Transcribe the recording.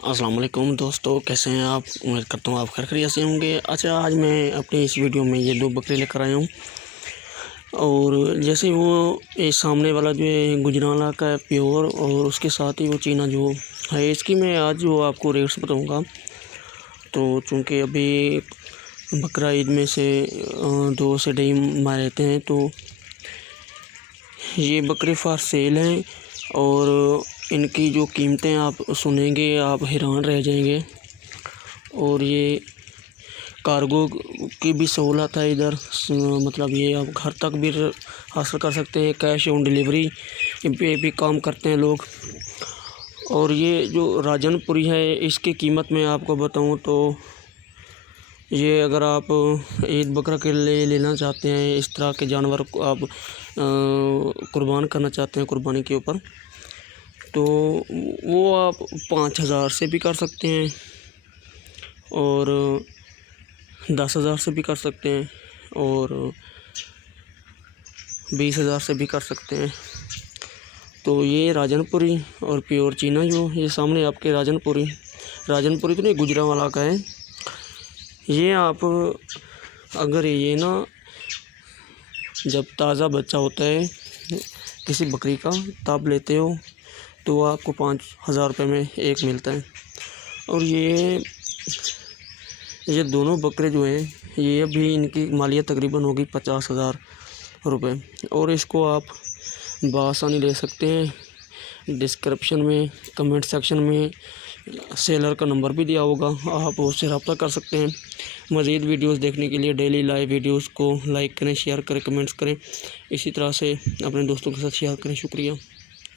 अस्सलाम वालेकुम दोस्तों, कैसे हैं आप। उम्मीद करता हूँ आप खैरियत से होंगे। अच्छा, आज मैं अपनी इस वीडियो में ये 2 बकरे लेकर आया हूँ। और जैसे वो ये सामने वाला जो है गुजरांवाला का है प्योर, और उसके साथ ही वो चीना जो है, इसकी मैं आज जो आपको रेट्स बताऊँगा। तो चूँकि अभी बकरा ईद में से 2 से ढाई माह रहते हैं, तो ये बकरे फॉर सेल हैं। और इनकी जो कीमतें आप सुनेंगे आप हैरान रह जाएंगे। और ये कार्गो की भी सहूलत है इधर, मतलब ये आप घर तक भी हासिल कर सकते हैं। कैश ऑन डिलीवरी पे भी काम करते हैं लोग। और ये जो राजनपुरी है, इसकी कीमत मैं आपको बताऊं तो ये अगर आप ईद बकरा के लिए लेना चाहते हैं, इस तरह के जानवर को आप कुर्बान करना चाहते हैं कुर्बानी के ऊपर, तो वो आप 5,000 से भी कर सकते हैं और 10,000 से भी कर सकते हैं और 20,000 से भी कर सकते हैं। तो ये राजनपुरी और प्योर चीना जो ये सामने आपके राजनपुरी तो नहीं, गुजरांवाला का है। ये आप अगर ये ना जब ताज़ा बच्चा होता है किसी बकरी का तब लेते हो तो आपको 5,000 रुपये में एक मिलता है। और ये दोनों बकरे जो हैं, ये अभी इनकी मालियत तकरीबन होगी 50,000 रुपये। और इसको आप बआसानी ले सकते हैं। डिस्क्रिप्शन में कमेंट सेक्शन में सेलर का नंबर भी दिया होगा, आप उससे रब्ता कर सकते हैं। मज़ीद वीडियोस देखने के लिए डेली लाइव वीडियोस को लाइक करें, शेयर करें, कमेंट्स करें। इसी तरह से अपने दोस्तों के साथ शेयर करें। शुक्रिया।